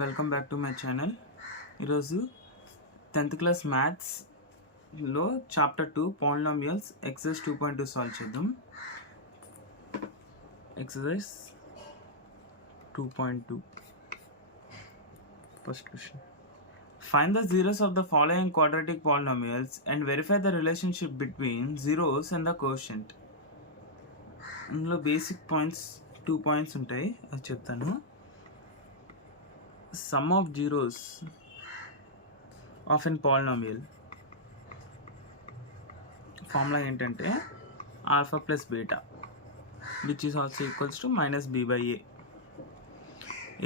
Welcome back to my channel. ఈరోజు 10th class మ్యాథ్స్లో chapter 2 polynomials exercise 2.2 solve చేద్దాం. Exercise 2.2 first question. Find the zeros of the following quadratic polynomials and verify the relationship between zeros and the quotient. ఇందులో basic points 2 points ఉంటాయి, అది చెప్తాను. Sum of zeros of an polynomial formula ఏంటంటే alpha plus beta which is also equals to minus B by A.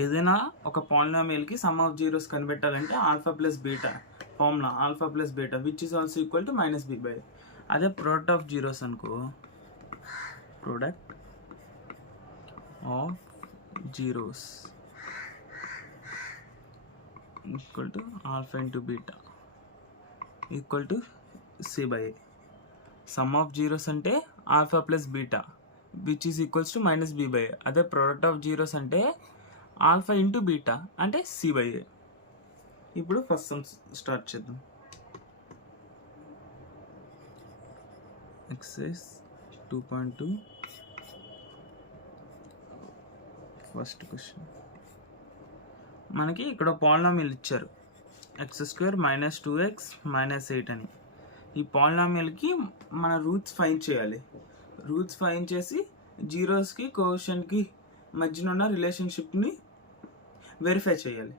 ఏదైనా ఒక పాలినామియల్కి sum of zeros కనిపెట్టాలంటే alpha plus beta formula alpha plus beta which is also equal to minus B by. అదే product of zeros అనుకో, product of zeros equal to alpha into beta equal to C by A. Sum of zeros అంటే alpha plus beta which is equals to minus B by A. అదే product of zeros అంటే alpha into beta అంటే C by A. ఇప్పుడు first sum start చేద్దాం. Exercise 2.2 first question. మనకి ఇక్కడ polynomial ఇచ్చారు x² - 2x - 8 అని. ఈ పాలినామియల్కి మన రూట్స్ ఫైండ్ చేయాలి. రూట్స్ ఫైండ్ చేసి జీరోస్కి కోషన్కి మధ్యన ఉన్న రిలేషన్షిప్ని వెరిఫై చేయాలి.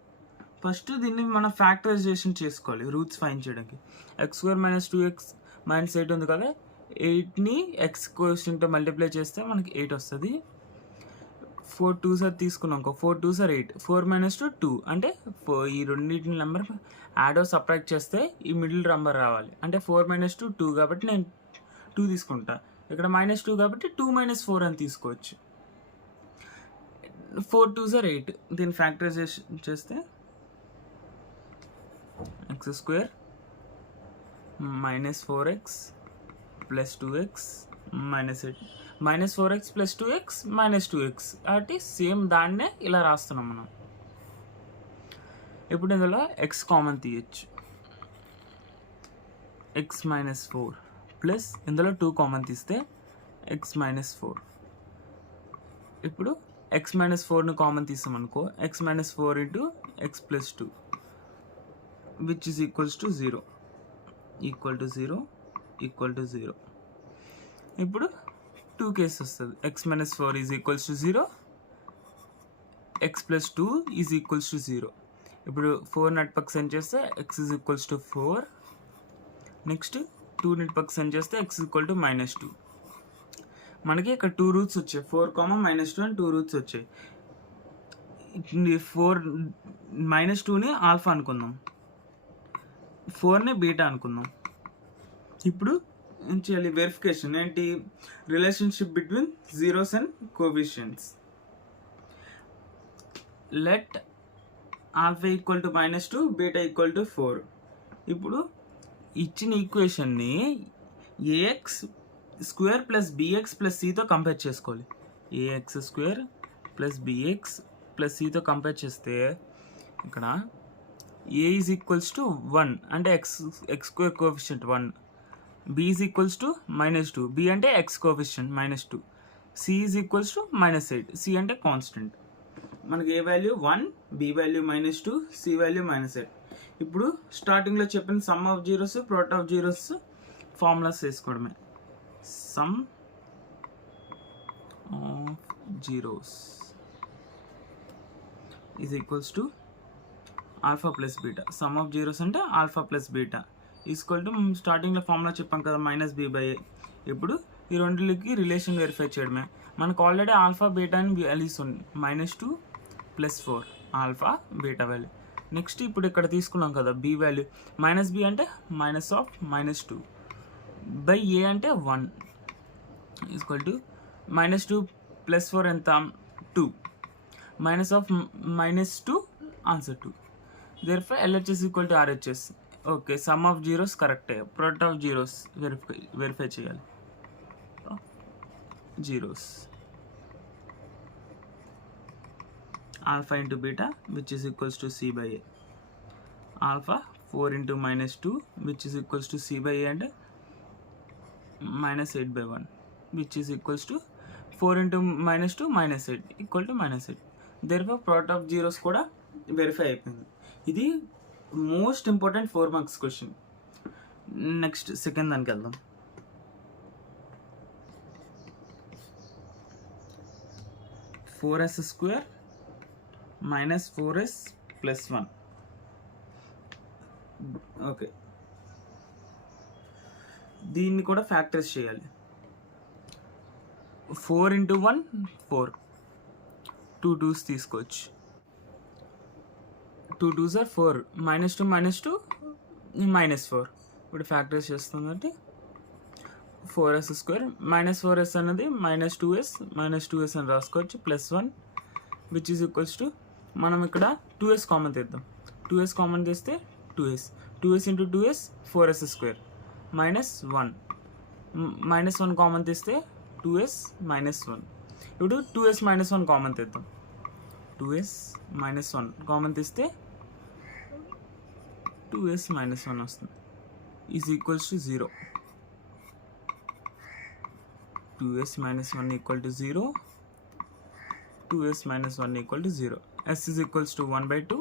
ఫస్ట్ దీన్ని మనం ఫ్యాక్టరైజేషన్ చేసుకోవాలి రూట్స్ ఫైండ్ చేయడానికి. x² - 2x - 8 ఉంది కదా, 8ని x కోషన్తో మల్టిప్లై చేస్తే మనకి 8 వస్తుంది. 4 2s తీసుకున్నాం, 4 2s 8, 4 - 2 2 అంటే ఈ రెండింటి నెంబర్ యాడ్ సబ్ట్రాక్ట్ చేస్తే ఈ మిడిల్ నెంబర్ రావాలి. అంటే 4 - 2 2 కాబట్టి నేను 2 తీసుకుంటా. ఇక్కడ -2 కాబట్టి 2 - 4 అని తీసుకోవచ్చు. 4 2s 8. దీన్ని ఫ్యాక్టరైజేషన్ చేస్తే x² - 4x + 2x - 8 -4x + 2x - 2x కాబట్టి సేమ్ దాన్నే ఇలా రాస్తున్నాం మనం. ఇప్పుడు ఇందులో x కామన్ తీయచ్చు, x - 4 ప్లస్ ఇందులో 2 కామన్ తీస్తే x - 4. ఇప్పుడు x - 4ని కామన్ తీసామనుకో, x - 4 into x + 2 which is equals to 0 equal to 0 equal to 0. ఇప్పుడు 2 కేసు వస్తుంది. x - 4 is equals to 0, x + 2 is equals to 0. ఇప్పుడు 4 నెట్ పక్క సెండ్ చేస్తే x ఈజ్ ఈక్వల్స్ టు 4. నెక్స్ట్ 2 నెట్ పక్క సెండ్ చేస్తే x ఈక్వల్ టు -2. మనకి ఇక్కడ 2 రూట్స్ వచ్చాయి, 4, -2 అని 2 రూట్స్ వచ్చాయి. 4 -2ని ఆల్ఫా అనుకుందాం, 4ని బీటా అనుకుందాం. ఇప్పుడు ఏం చేయాలి? వెరిఫికేషన్ ఏంటి? Relationship between zeros and coefficients. Let alpha equal to -2, beta equal to 4. ఇప్పుడు ఇచ్చిన ఈక్వేషన్ని ax² + bx + cతో కంపేర్ చేసుకోవాలి. ax² + bx + cతో కంపేర్ చేస్తే ఇక్కడ a ఈజ్ ఈక్వల్స్ టు 1 అంటే x² coefficient 1, b is equals to -2, b అంటే x coefficient -2, c is equals to -8, c అంటే constant. మనకి A value 1, b value -2, c value -8. ఇప్పుడు స్టార్టింగ్లో చెప్పిన sum of zeros, product of zeros formulas వేసుకోవడమే. Sum of zeros is equals to alpha plus beta. Sum of zeros అంటే alpha plus beta equal to స్టార్టింగ్లో formula చెప్పాం కదా -b by A. ఇప్పుడు ఈ రెండుకి రిలేషన్ వెరిఫై చేయడమే. మనకు ఆల్రెడీ ఆల్ఫా బీటా అని వాల్యూస్ ఉంది, -2 + 4 ఆల్ఫా బీటా వాల్యూ. నెక్స్ట్ ఇప్పుడు ఇక్కడ తీసుకున్నాం కదా b వాల్యూ, -b అంటే -2 బై a అంటే 1 ఈక్వల్ టు -2 + 4 ఎంత 2, -2 answer 2. therefore LHS equal to RHS. Okay, some of zeros కరెక్టే, ప్రోడక్ట్ ఆఫ్ జీరోస్ వెరిఫై చేయాలి. Zeros alpha into beta, which is equals to c by a. Alpha 4 into minus 2, which is equals to c by a, and minus 8 by 1, which is equals to 4 into minus 2 minus 8 equal to minus 8. Therefore product of zeros కూడా verify అయిపోయింది. ఇది most important 4 marks question. Next second దానికి వెళ్దాం. Four S square minus 4s plus 1. Okay, దీన్ని కూడా factors చేయాలి. 4 into 1 4, 2 2s తీసుకోవచ్చు. 2 2s are 4, minus 2 minus 4. ఇప్పుడు ఫ్యాక్టర్స్ చేస్తుందంటే 4s స్క్వేర్ మైనస్ 4s అన్నది minus 2s అని రాసుకోవచ్చు, plus 1 which is equals to, మనం ఇక్కడ 2s కామన్ తీద్దాం. 2s కామన్ తీస్తే 2s into 2s 4s square minus 1, minus 1 common తీస్తే 2s మైనస్ 1. ఇప్పుడు 2s మైనస్ 1 కామన్ తీద్దాం. 2s మైనస్ 1 కామన్ తీస్తే 2s మైనస్ 1 వస్తుంది, is equals to 0. 2s minus 1 equal to 0, 2s minus 1 equal to 0. S is equals to 1 by 2,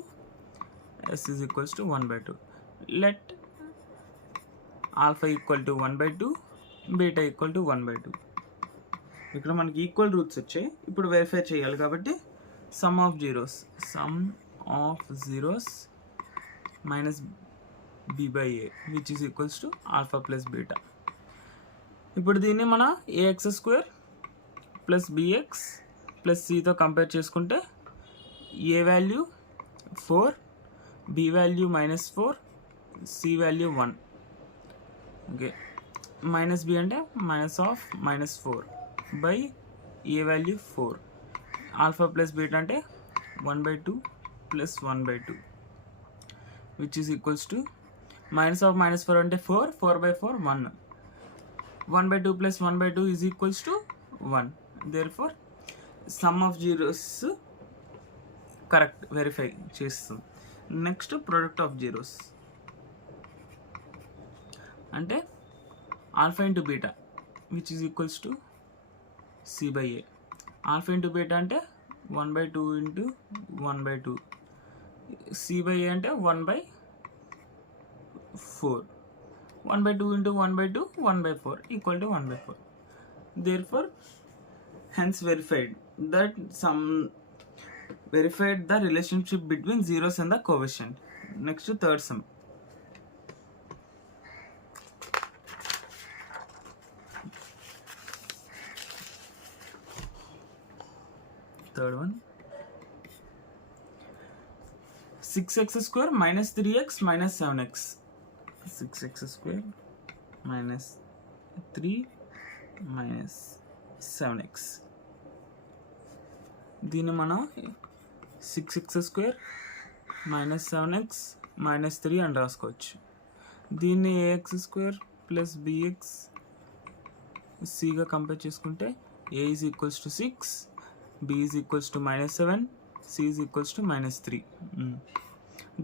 S is equals to 1 by 2. Let alpha equal to 1 by 2, beta equal to 1 by 2. ఇక్కడ మనకి equal roots వచ్చాయి. ఇప్పుడు verify చేయాలి కాబట్టి sum of zeros minus b by a, which is equals to alpha plus beta. ఇప్పుడు దీన్ని మన A X square plus B X plus సితో కంపేర్ చేసుకుంటే A value 4, B value minus 4, C value 1. Okay, minus B అంటే minus of minus 4 by A value 4. Alpha plus beta అంటే 1 by 2 plus 1 by 2, which is equals to minus of minus 4 అంటే 4 by 4 1. 1 by 2 plus 1 by 2 is equals to 1. Therefore, sum of zeros correct, verify చేస్తాం. Next product of zeros అంటే alpha into beta which is equals to C by A. Alpha into beta అంటే 1 by 2 into 1 by 2, C by A అంటే 1 by 4. 1 by 2 into 1 by 2, 1 by 4 equal to 1 by 4. Therefore, hence verified the relationship between zeros and the coefficient. Next, third sum. Third one. 6x square minus 3x minus 7x. 6x square minus 3 minus 7x. దీన్ని మనం 6x square minus 7x minus 3 అని రాసుకోవచ్చు. దీన్ని ax square plus bx cగా compare చేసుకుంటే a is equals to 6, b is equals to minus 7, c is equals to minus 3.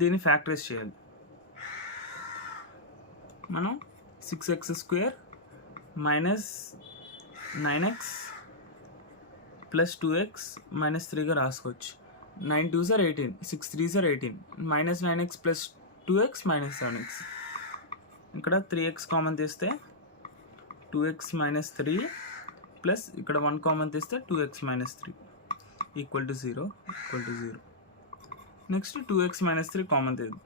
దీన్ని factorise చేయాలి. మనం 6x square minus 9x plus 2x minus 3గా రాసుకోవచ్చు. 9 2s are 18, 6 3s are 18, minus 9x plus 2x minus 7x. ఇక్కడ 3x common తీస్తే 2x minus 3 plus ఇక్కడ 1 common తీస్తే 2x minus 3 equal to 0. Next 2x minus 3 common తీద్దాం.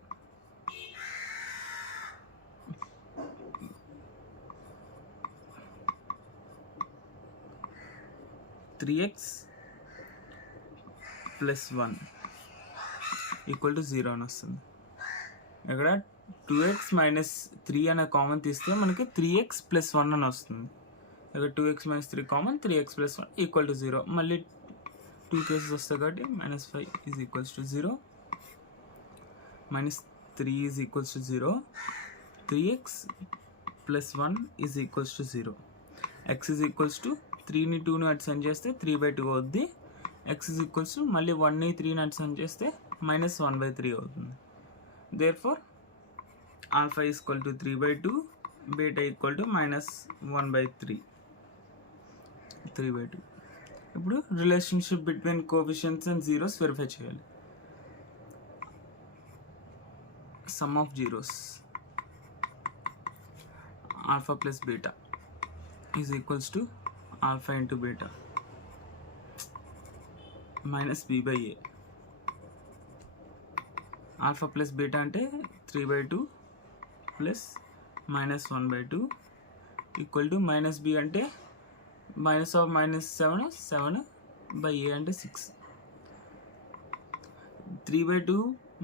3x plus 1 equal to 0 అని వస్తుంది. ఇక్కడ 2x మైనస్ 3 అనే కామన్ తీస్తే మనకి 3x ప్లస్ 1 అని వస్తుంది. ఇక్కడ 2x minus 3 common, 3x plus 1 equal to 0. మళ్ళీ 2 కేసెస్ వస్తాయి కాబట్టి minus 5 is equals to 0, minus 3 is equals to 0, 3x plus 1 is equals to 0. x is equals to 3ని 2ని అటు సెండ్ చేస్తే 3/2 అవుద్ది. ఎక్స్ ఇస్ ఈక్వల్స్ టు మళ్ళీ 1ని 3ని సమ్ చేస్తే -1/3 అవుతుంది. Therefore alpha equal to 3/2, beta equal to -1/3, 3/2. ఇప్పుడు relationship between coefficients and zeros verify చేయాలి. Sum of zeros alpha plus beta is equals to alpha into beta minus b/a. Alpha plus beta అంటే 3/2 plus -1/2 equal to -b అంటే -7/a అంటే 6. 3/2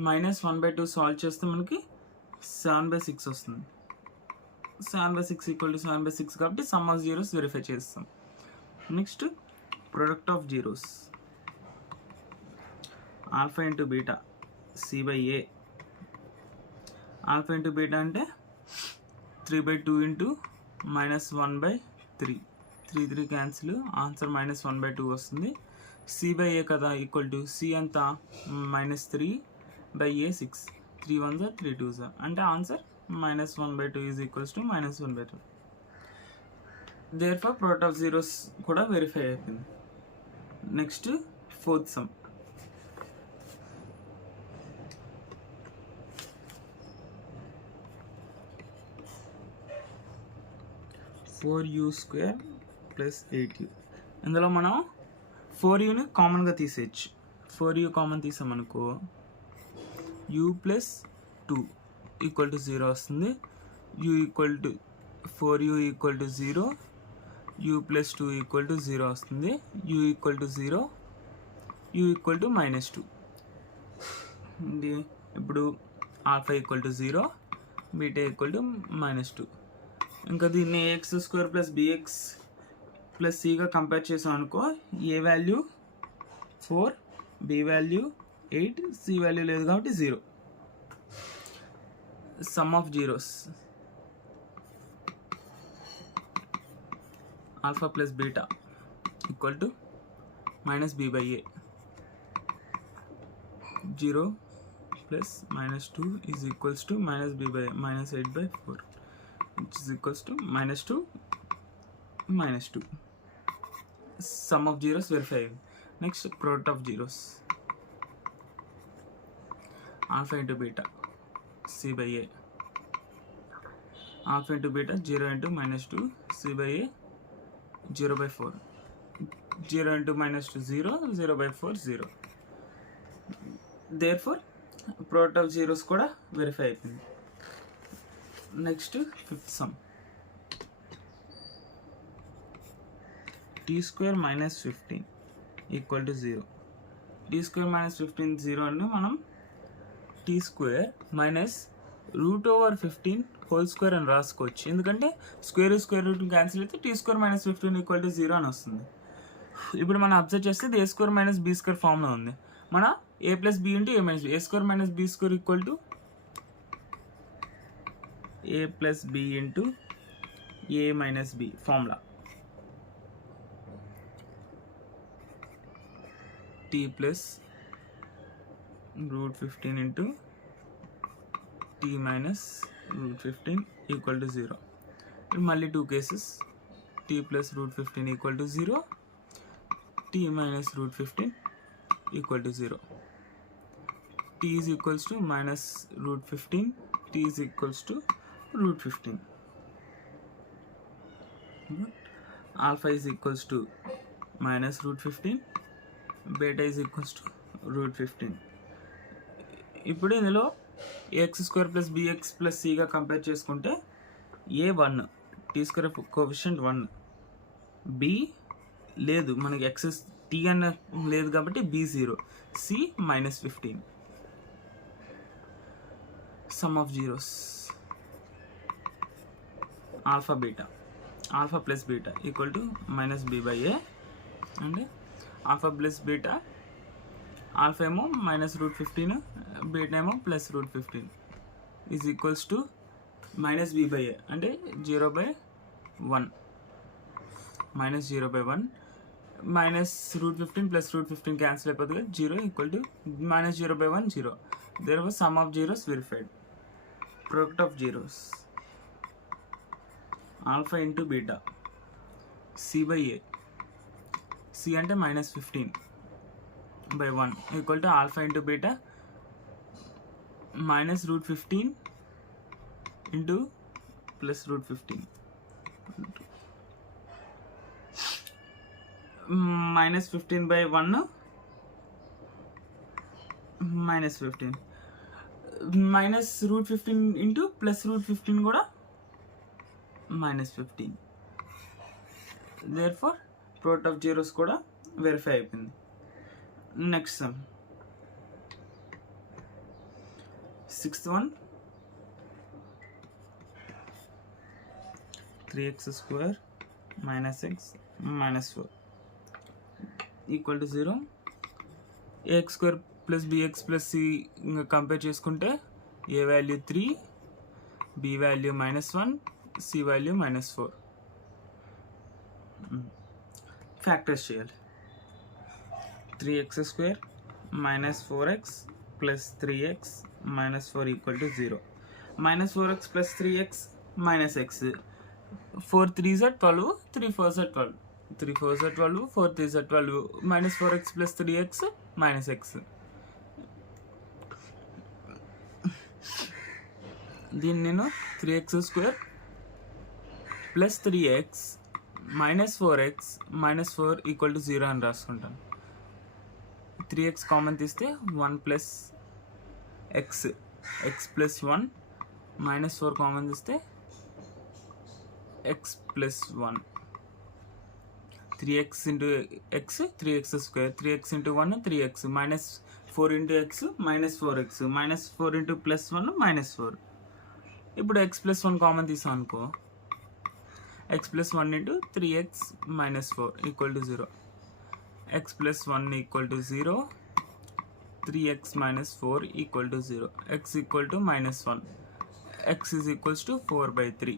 -1/2 solve చేస్తే మనకి 7/6 వస్తుంది. 7/6 equal to 7/6 కాబట్టి sum of zeros verify చేస్తాం. Next product of zeros alpha into beta c/a. Alpha into beta అంటే 3/2 into -1/3, 3 cancel, answer -1/2 వస్తుంది. c/a కదా ఈక్వల్ టు c అంత -3/a 6, 3 1 3 2 అంటే answer -1/2 is equals to -1/2. Therefore product of zeros కూడా verify అయిపోయింది. Next fourth sum. (4u² + 8u). ఇందులో మనం 4uని కామన్గా తీసేయచ్చు. 4u కామన్ తీసామనుకో u + 2 = 0 వస్తుంది. u = 4u = 0, u + 2 = 0 వస్తుంది. u = 0, u = -2. ఇప్పుడు ఆల్ఫా = 0, బీటా = -2. ఇంకా దీన్ని ax² + bx + cగా కంపేర్ చేసాం అనుకో, A value 4, b value 8, c value లేదు కాబట్టి 0. Sum of zeros alpha plus beta equal to -b/a. 0 plus -2 is equals to -b/a, -8/4, which is equals to -2, -2. Sum of zeros verify. Next, product of zeros alpha into beta c/a. Alpha into beta 0 into -2 c/a 0/4. 0 into -2 0, 0/4 0. Therefore product of zeros kuda verify అయిపోయింది. Next fifth sum. t² - 15 = 0. t² - 15 0 అంటే మనం t² - √15² అని రాసుకోవచ్చు. ఎందుకంటే square root cancel అయితే t² - 15 = 0 అని వస్తుంది. ఇప్పుడు మనం అబ్జర్వ్ చేస్తే ఇది a² - b² ఫామ్లో ఉంది. మన a + b × a - b, a² - b² = a + b into a - b formula. t plus √15 into t minus √15 equal to 0. మళ్ళీ 2 cases. t plus √15 equal to 0, t minus √15 equal to 0. t is equals to -√15, t is equals to √15. Alpha is equals to -√15, beta is equals to √15. ఇప్పుడు ఇందులో ax² + bx + cగా compare చేసుకుంటే a 1, t² coefficient 1, b లేదు మనకి x t అన్న లేదు కాబట్టి b 0, c -15. Some of zeros alpha beta. Alpha plus beta equal to -b/a. అంటే alpha plus beta, alpha ఏమో -√15, బీటా ఏమో +√15 ఈజ్ ఈక్వల్స్ టు -b/a అంటే 0/1, -0/1. Minus root 15 plus root 15 cancel అయిపోతుంది, 0 equal to minus 0/1 0. There was sum of zeros verified. Product of zeros alpha into beta C/A. C అంటే minus 15/1 equal to alpha into beta minus root 15 into plus root 15 minus 15/1 minus 15 minus root 15 into plus root 15 కూడా minus 15. Therefore product of zeros కూడా verify అయిపోయింది. Next some 6th one 3x² minus x minus 4 equal to 0. ax² plus bx plus c ఇంకా compare చేసుకుంటే a value 3, b value -1, c value -4. Factors చేయాలి. 3x² minus 4x plus 3x minus 4 equal to 0. Minus 4x plus 3x minus x. 4 3s are 12, 3 4s are 12. 3 4s are 12, 4 3s are 12. Minus 4x plus 3x minus x. దీన్ని నేను 3x² plus 3x minus 4x minus 4 equal to 0 అని రాసుకుంటాను. 3x common తీస్తే 1 plus x plus 1 minus 4 common తీస్తే x plus 1. 3x into x 3x², 3x into 1 3x, minus 4 into x minus 4x, minus 4 into plus 1 minus 4. ఇప్పుడు x plus 1 common తీసాం అనుకో, x plus 1 into 3x minus 4 equal to 0. x plus 1 equal to 0, 3x minus 4 equal to 0. x equal to -1. x is equals to 4/3.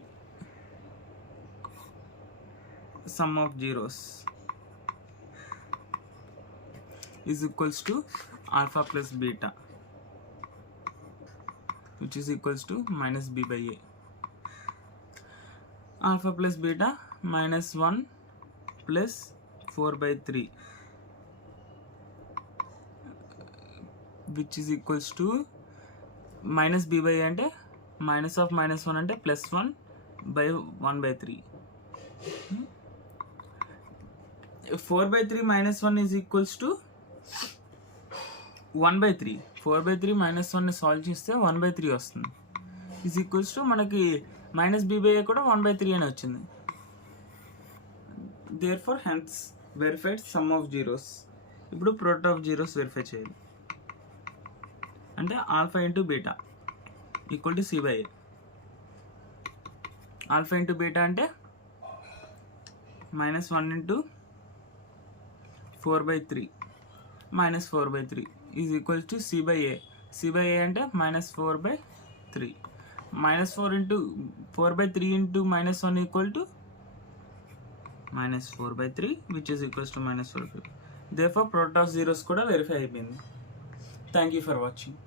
Sum of zeros is equals to alpha plus beta, which is equals to minus b/a. Alpha plus beta -1 plus 4/3, which is equals to minus b/a అంటే minus of -1 అంటే +1/1/3. 4/3 -1 is equals to 1/3. 4/3 -1 ని solve చేస్తే 1/3 వస్తుంది. Is equals to మనకి minus b/a కూడా 1/3 అని వచ్చింది. Therefore hence verified sum of zeros. ఇప్పుడు ప్రోడక్ట్ ఆఫ్ జీరోస్ వెరిఫై చేయాలి. అంటే alpha into beta equal to C/A. Alpha into beta అంటే -1 into 4/3 minus 4/3 is equal to C/A. C/A అంటే -4/3. -4 into 4/3 into -1 equal to -4/3, which is equals to -4/3. Therefore product of zeros కూడా verify అయిపోయింది. Thank you for watching.